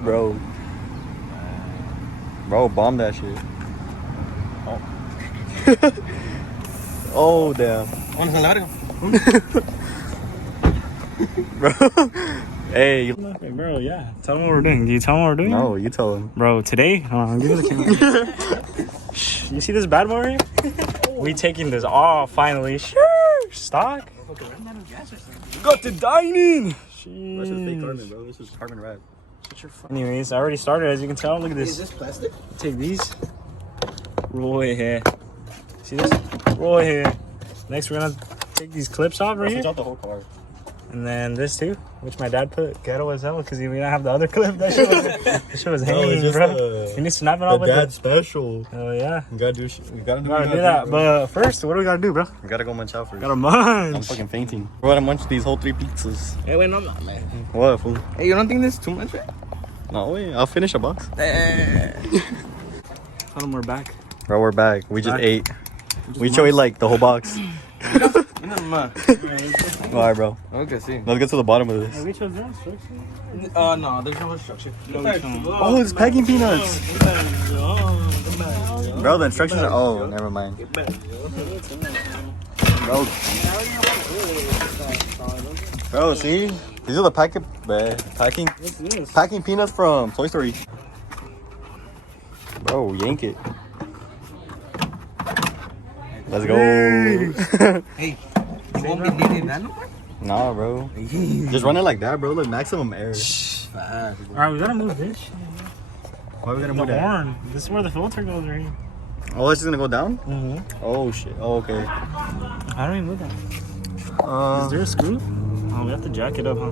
Bro. Bro, bomb that shit. Oh. Oh, damn. Bro. Hey. Bro, yeah. Tell them what we're doing. Do you tell them what we're doing? No, you tell him. Bro, today, give me the camera. You see this bad boy right here? We taking this off finally. Sure. Stock. Got the dining. This is fake carbon, bro. This is carbon wrap. Anyways, I already started, as you can tell. Look at this. Is this plastic? Take these. Roll it here. See this? Roll it here. Next, we're gonna take these clips off right here. Out the whole car. And then this too, which my dad put ghetto as hell because we didn't have the other clip. That shit was hanging, bro. You need to snap it off with dad's special. Oh yeah. You gotta do shit. You gotta do that. But first, what do we gotta do, bro? We gotta go munch out first. Gotta munch. I'm fucking fainting. We gotta munch these whole 3 pizzas. Hey, wait, no, man. What, fool? Hey, you don't think this is too much, right? No, wait. I'll finish a box. Tell them we're back. Bro, we're back. We just ate. We ate like the whole box. Alright, bro. Okay, see. Let's get to the bottom of this. We chose instructions. No, there's no instruction. Oh, it's packing peanuts. Bro, the instructions are. Oh, never mind. Bro, see? These are the packing peanuts from Toy Story. Bro, yank it. Let's go. Hey, you won't be needing that no more? Nah, bro. Just run it like that, bro. Like maximum air. Alright, we gotta move this. Why are we gonna The move that? horn. This is where the filter goes right here. Oh, it's just gonna go down? Mm-hmm. Oh, shit. Oh, okay. How do we move that? Is there a screw? Oh, we have to jack it up, huh?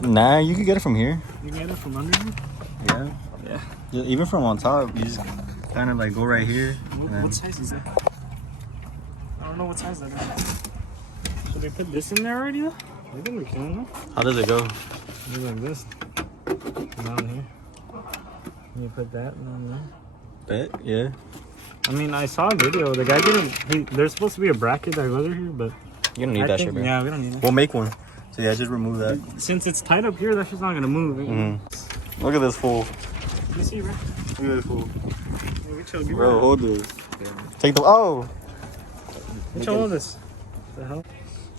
Nah, you can get it from here. You get it from under here? Yeah. Yeah. Even from on top, you just kind of like go right here. What size is that? I don't know what size that is. Should we put this in there already though? I think we can, no? How does it go? Maybe like this. Down here. You put that down there. Bet, yeah. I mean, I saw a video. The guy didn't. There's supposed to be a bracket that goes over here, but You don't need that shit, bro. Yeah, we don't need it. We'll make one. So yeah, just remove that. Since it's tied up here, that's just not gonna move. Look at this fool. You see, bro? Look at this fool. Yeah, we chill. Bro, hold this. Take the. Oh! We chill all this. What the hell?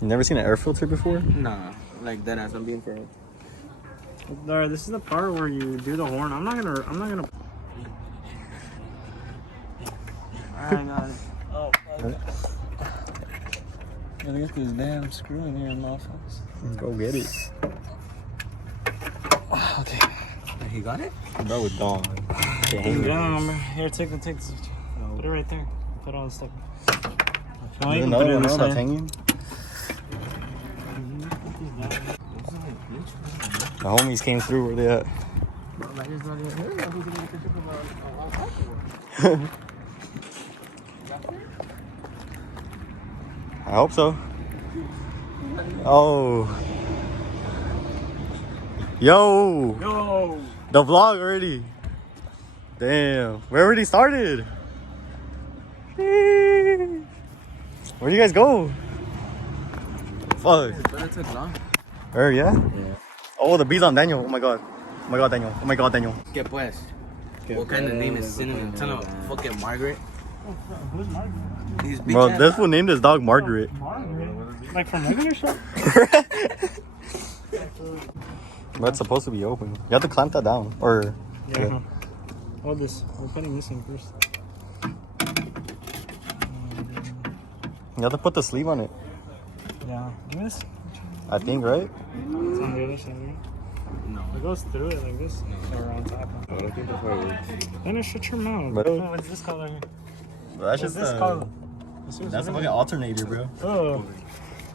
You never seen an air filter before? Nah, like that as I'm being for it. Alright, this is the part where you do the horn. I'm not gonna. Alright, got it. Oh. Gotta get this damn screw in here, motherfuckers. Go get it. Okay. He got it? Bro, with Dawn. Yeah, here, take this. Put it right there. Put all the stuff. There's another one that's hanging. The homies came through. Where they at? I hope so. Oh. Yo. The vlog already. Damn. We already started. Where do you guys go? Fuck. Yeah? Oh, the bees on Daniel. Oh my god. Oh my god, Daniel. Oh my god, Daniel. ¿Qué pues? What kind of name is Cinnamon? Tell him fucking Margaret. Who's Margaret? These big Bro, this fool named his dog Margaret. Margaret? Like from regular shop? But it's supposed to be open. You have to clamp that down. Or. Yeah. Hold this. We're putting this in first. You have to put the sleeve on it. Yeah. Give me this. I think, right? It's on the other side, right? No. It goes through it like this. Or on top. I don't think that's how it works. Then it shut your mouth. But- Oh, what's this color here? That's What's just this color? That's a fucking alternator, bro. Oh.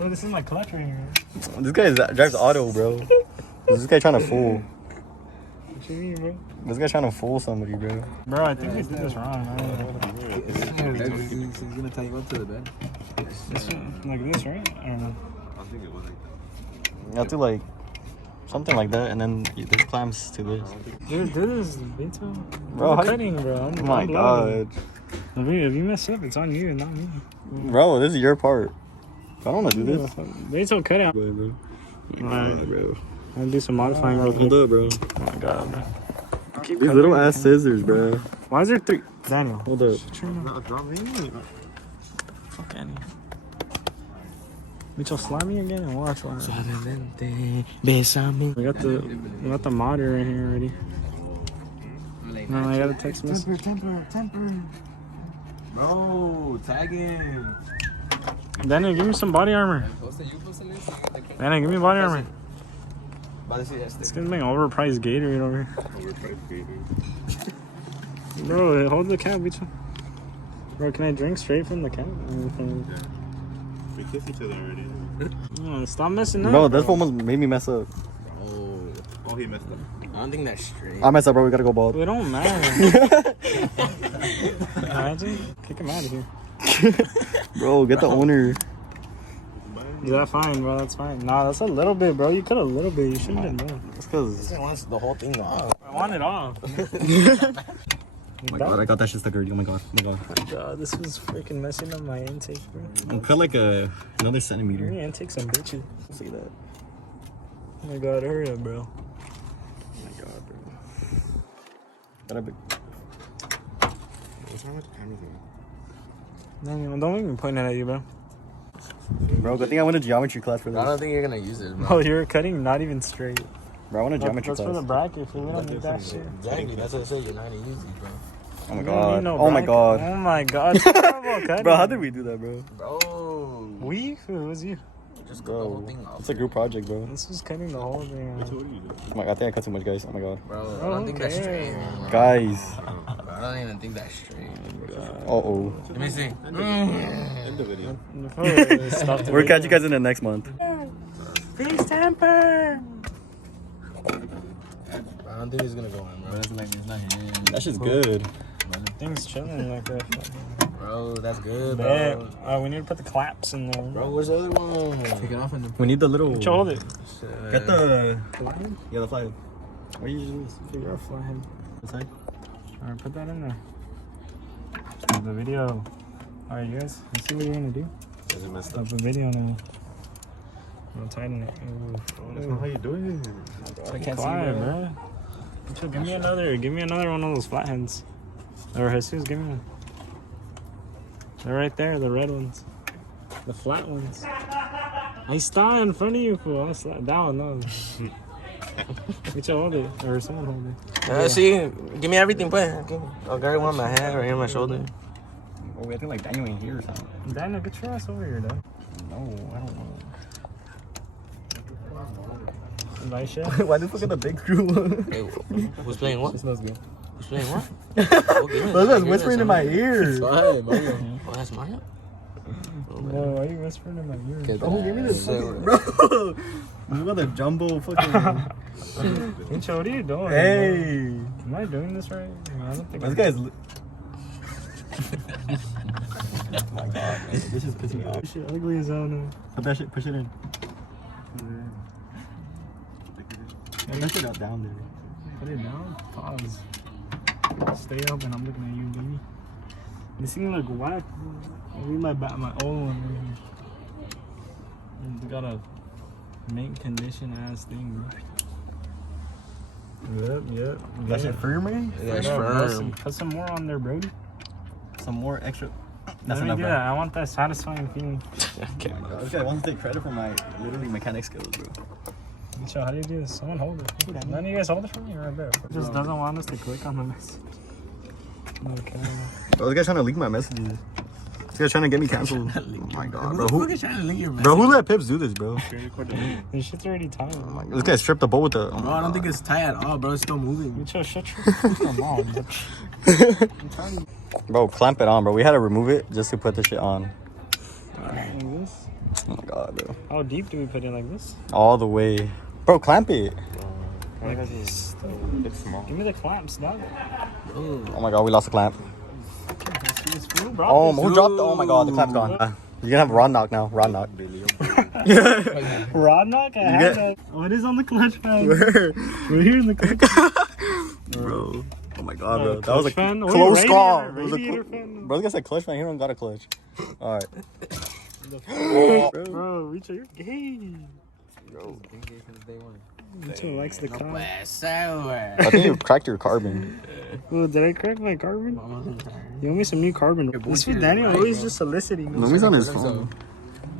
Oh, this is my clutch right here. This guy drives auto, bro. This guy trying to fool. What you mean, bro? This guy trying to fool somebody, bro. Bro, I think we did this wrong. I don't know. He's gonna tie you up to the bed. This one, like this, right? I don't know. I think it was like. You have to like something like that, and then there's clamps to this. Dude, do this, Beto. Bro, how cutting, bro. Oh my god, If you mess up, it's on you, not me. bro, this is your part. I don't want to do this. Beto, cut out. Bro. Alright, bro. I'm gonna do some modifying real quick. Hold up, bro. Oh my god, bro. These little ass scissors, bro. Why is there 3? Daniel. Hold up. Fuck Annie. Mitchell, slime me again and watch. Suavemente, besame. We got the modder right here already. No, I got a text message. Temper. Bro, tag him. Daniel, give me some body armor. Daniel, give me body armor. It's gonna make overpriced Gatorade over here. Bro, hold the cap, bitch. Bro, can I drink straight from the cap? We kissed each other already. Oh, stop messing up. Bro, that's what almost made me mess up. Oh, he messed up. I don't think that's straight. I messed up, bro. We gotta go bald. It don't matter. Imagine. Kick him out of here. Bro, get the owner. Yeah, that's fine, bro. That's fine. Nah, that's a little bit, bro. You could a little bit. You shouldn't have done. That's because. He wants the whole thing off. I want it off. Oh my god, I got that shit stuck already. Oh my god. Oh my god. God, this was freaking messing up my intake, bro. I'll cut like another centimeter. Your intake some bitches. See that? Oh my god, hurry up, bro. Oh my god, bro. Gotta be. What's wrong with the camera thing? Daniel, don't make me point it at you, bro. Bro, good thing I went to geometry class for I this. don't think you're gonna use it, bro. Bro, you're cutting not even straight. Bro, I went to geometry That's for the class. bracket, fool. We don't need that shit. Exactly, that's what I said. You're not gonna use it, bro. Oh my We don't need god. no Oh my bracket. god. Oh my god. Terrible cutting. Bro, how did we do that, bro? Bro, We? Who was you? just cut the whole Bro, thing off. it's a group project, bro. This was cutting the whole thing What out. do you do? Oh my god, I think I cut too much, guys. Oh my god. Bro, I don't think that's straight, man. Guys. Bro, I don't even think that's straight. Uh-oh. Let me see. End the video. Stop the We'll catch video. you guys in the next month. Face temper. I don't think it's gonna go in, bro. It's like it's not hitting. That shit's good. Things chilling like that. Bro, that's good, Bet. bro. We need to put the claps in there. Bro, where's the other one? Take it off and We need the little. Mitchell, hold it. Get the. Yeah, the flag. Where you use this? Figure out flathead. Inside? Alright, put that in there. The video. Alright, you guys, let's see what you're gonna do. Is it messed Stop up? the video now. I'm tighten it. That's not how you do it. I can't Quiet, bro. Mitchell, give me another one of those flatheads. Or Jesus, give me one. They're right there, the red ones. The flat ones. I stand in front of you, fool. That one, no. Mitchell, hold it. Or someone hold it. See, give me everything, but I'll carry one on my head or here on my shoulder. Oh, I think like Daniel ain't here or something. Daniel, get your ass over here, though. No, I don't know. Elisha? Why the fuck are the big crew? Hey, who's playing what? It smells good. Who's playing what? Okay, Those guys whispering in my ear. Oh, that's Mario? No, why are you whispering in my ear? Bro, give me this fucking. Bro! Look at the jumbo fucking. Mitchell, what are you doing? Hey! Am I doing this right? I don't think This guy's. Oh my god, this is pissing me off. This shit ugly as hell now. Put that shit, push it in. And that shit out down there. Put it down. Pause. Stay up and I'm looking at you, baby. This thing look whack. Maybe my old one right here. It's got a mint condition ass thing, bro. Yep. That shit firm, man? That's Yeah, firm. put some more on there, Brody. Some more extra. That's Let me enough, do bro. that. I want that satisfying feeling. Okay. This guy wants to take credit for my literally mechanic skills, bro. Mitchell, how do you do this? Someone hold it. None of you guys hold it for me right there. It just doesn't want us to click on the message. Okay. Bro, this guy's trying to leak my messages. This guy's trying to get me canceled. Oh my god, bro. Who is trying to link your Bro, who let Pips do this, bro? This shit's already tight. This guy stripped the boat with the. Oh Bro, I don't think it's tight at all, bro. It's still moving. Mitchell, shut your fucking mouth, bitch. I'm telling you. Bro, clamp it on, bro. We had to remove it just to put the shit on. Like this? Oh my god, bro. How deep do we put it like this? All the way. Bro, clamp it. Like this. It's small. Give me the clamps, dog. Oh my god, we lost the clamp. Who brought Oh, this? who dropped the. Oh my god, the clamp's gone. You're gonna have Rod knock now. Rod knock. Rod knock? I have that. Oh, it is on the clutch pan. Where? We're here in the clutch. Bro. Oh my god, bro. That was a clutch fan? What, close radiator- call. It was a radiator fan? bro, this guy said clutch fan. He don't got a clutch. Alright. Bro, Richard, you're gay. Bro. Mitchell likes the car. I think you cracked your carbon. Oh, did I crack my carbon? You owe me some new carbon. This is Daniel always just soliciting. No, he's on his phone.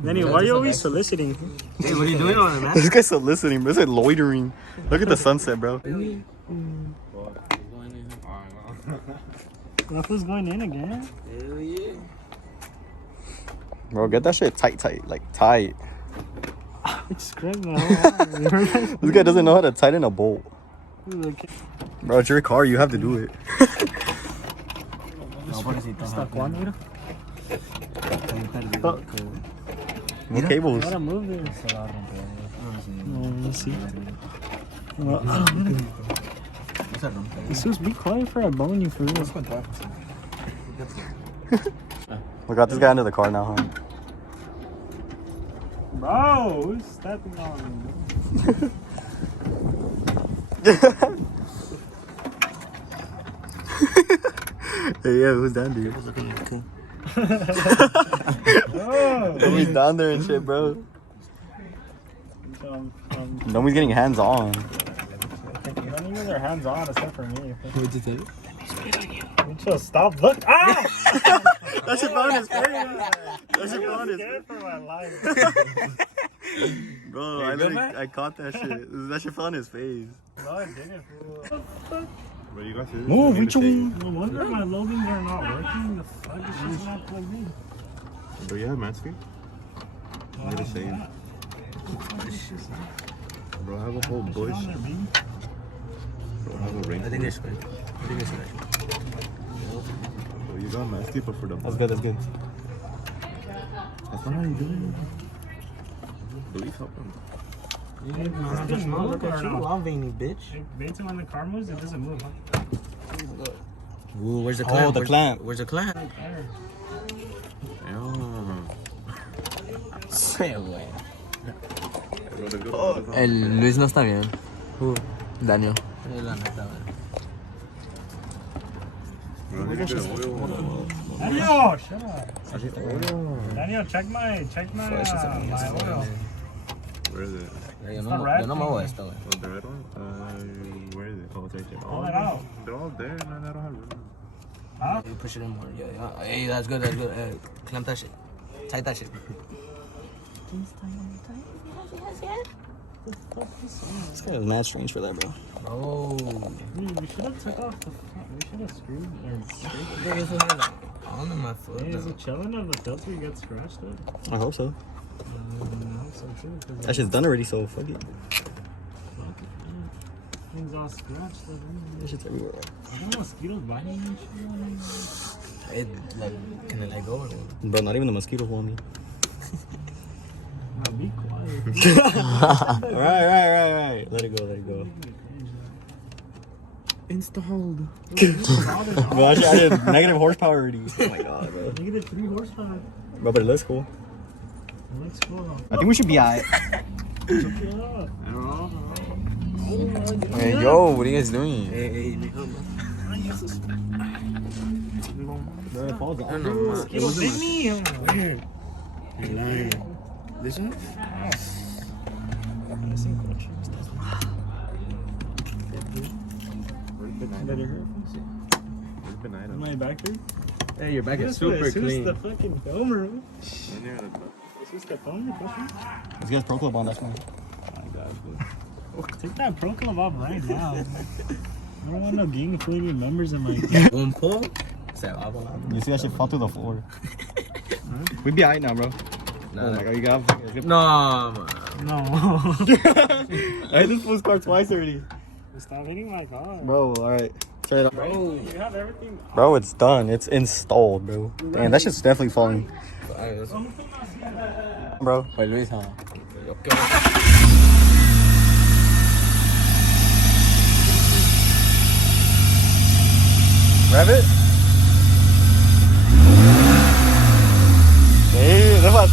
Daniel, why are you always soliciting? Hey, what are you doing on it, man? This guy's soliciting, bro. It's like loitering. Look at the sunset, bro. Ruffles going in again? Hell yeah. Bro, get that shit tight. Like, tight. I just grabbed my whole arm. This guy doesn't know how to tighten a bolt. Bro, it's your car. You have to do it. Stuck one, mira. No cables. Ahora move this. No, let's see. Jesus, be quiet for a bone you for real. We got this guy under the car now, huh? Bro, who's stepping on me? Hey, yeah, who's down there? Oh. Nobody's down there and shit, bro. Nobody's getting hands on. None of you are hands on except for me. What'd you say? Mitchell, stop. Look. Ah! That shit fell on his face. That shit fell on his face. For my life. Bro, I caught that shit. That shit fell on his face. No, I didn't. Bro, you got serious? Move, Mitchell. No wonder my loadings are not working. The fuck is shit's not plugged in? Bro, you have Manscaped? Well, Need a how's shave. that? Bro, I have a whole Shit bush. on there, baby. Bro, I have a ring. I think it's good. I think it's good. Bro, you got Manscaped for the That's good, that's good. That's not how you do it. Please help him. Just move or not? Long veiny bitch. Wait till when the car moves, it doesn't move, huh? Ooh, where's the Oh, clamp? the clamp. Where's the clamp? There. Say away. Bro, the good one is on. El Luis no está bien. Daniel. La neta, Bro, you get oil. Daniel, shut up. Daniel, check my oil. Where is it? Yo not red. no me voy a esto, güey. Oh, the red one? Where is it? Oh, it's right there. Pull it out. They're all there, man. I don't have room. Huh? You push it in more. Yeah. Hey, that's good. Clamp that shit. Tight that shit. This guy is mad strange for that, bro. Oh. Dude, we should have took off the. We should have screwed or scraped. Dude, this one has on in my foot. Hey, is it chilling if the filter gets scratched up? I hope so. I hope so too. 'Cause That shit's done already, so fuck it. things all scratched up. That shit's everywhere. Are there mosquitoes biting and shit? It, like, can it let go or what? Bro, not even the mosquitoes want me. Now be quiet. Right. Let it go. Installed. Bro, I did negative horsepower already. Oh my god, bro. Negative 3 horsepower. Bro, but it looks cool. It looks cool. I think we should be alright. Yeah. Hey, yo, what are you guys doing? Hey, Bro, it falls off. It was in me. Weird. This one? Where's banana? Am I back there? Hey, your back is Who's super clean. the fucking filmer? Is this the filmer? Let's get his pro club on, that's one. Take that Pro Club off right now. I don't want no gang affiliated members in my. One pull? You see that shit fall through the floor. We be alright now, bro. Nah, Oh my god, you got no, man. No. I hit this fool's car twice already. Stop hitting my car. Bro, alright. Turn it off. Bro, you have everything. Bro, it's done. It's installed, bro. Damn, that shit's definitely falling. Bro. Pues Luis, huh? Rev it. Hey, that was.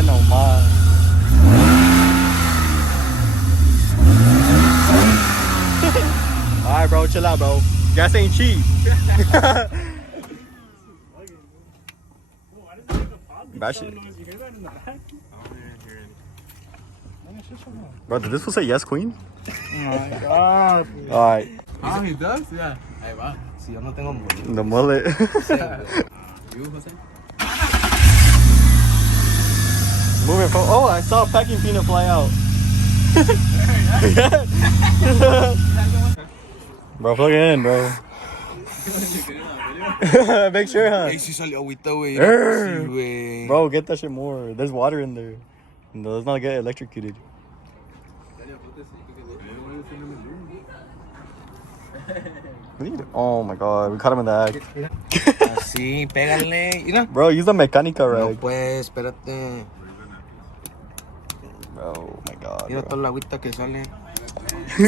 No más. Alright, bro, chill out, bro. Gas ain't cheap. Bash it. You hear that in the back? I don't hear any. Bro, did this fool say yes, queen? Oh my god. Alright. Ah, he does? Yeah. Ahí va. Si yo no tengo mullet. The mullet. You, Jose? Moving from. Oh, I saw a packing peanut fly out. Bro, plug it in, bro. Make sure, huh? Ey, sí salió agüita, güey. Err. Sí, güey. Bro, get that shit more. There's water in there. No, let's not get electrocuted. Oh my god, we caught him in the act. Así, pégale. Mira. Bro, use the mecánica No, rag. pues, espérate. Bro, oh my god. Mira Bro. toda la agüita que sale.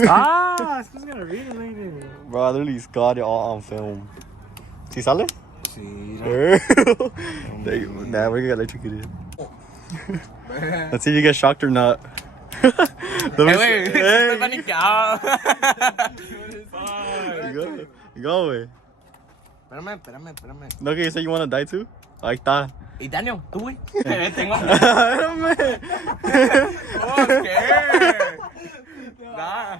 Ah, this is gonna read it later. Bro, I literally got it all on film. ¿Sí sale? Sí, mira. Nah, we're gonna get electrocuted. Let's see if you get shocked or not. Let me Güey, see. estoy paniqueado. You go, güey. Espérame. No, que you say you wanna die too? Ahí está. ¿Y Daniel? ¿Tú, güey? Tengo Espérame. Oh, scared. Nah.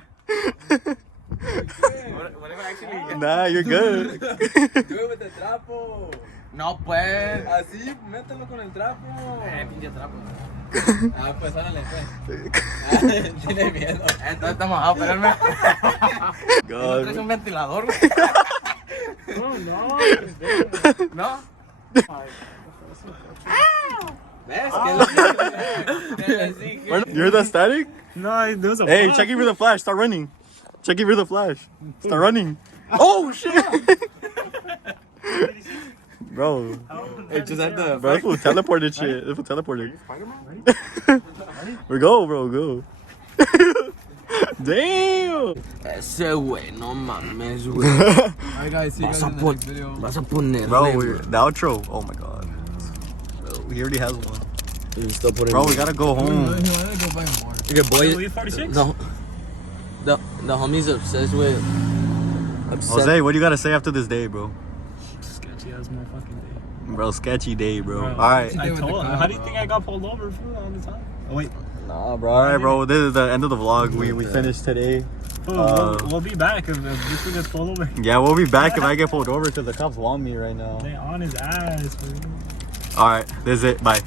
What if I actually... Nah, you're good. Do it with the trapo. No, pues. Así, mételo con el trapo. Pinche trapo. Ah, pues árale, pues. Tiene miedo. Entonces estamos mojado, espérame. God. ¿Traes un ventilador, güey? No. ¿No? ¿Ves? ¿Qué les dije? You heard that static? No, there was a Hey, bug. check it for the flash. Start running. Check it for the flash. Start running. Oh, shit. Bro. It just had the. Bro, this fool teleported shit. This fool teleported. We go, bro, go. Damn. Ese güey, no mames, güey. Alright, guys, see you guys in the next video. Vas a ponerle, Bro, güey. the outro. Oh my god. Bro, he already has one. Y still putting Bro, we gotta go He home. wanted to go buy more. Your boy, Leave 46? the homie's obsessed with. Jose, what do you gotta say after this day, bro? Sketchy ass motherfucking day. Bro, sketchy day, bro. Bro. Alright. I told him. How do you think I got pulled over for all the time? Oh, wait. Nah, bro. Alright, bro. This is the end of the vlog. We finished today. We'll be back if this thing gets pulled over. Yeah, we'll be back if I get pulled over because the cops want me right now. They on his ass, bro. Alright, this is it. Bye.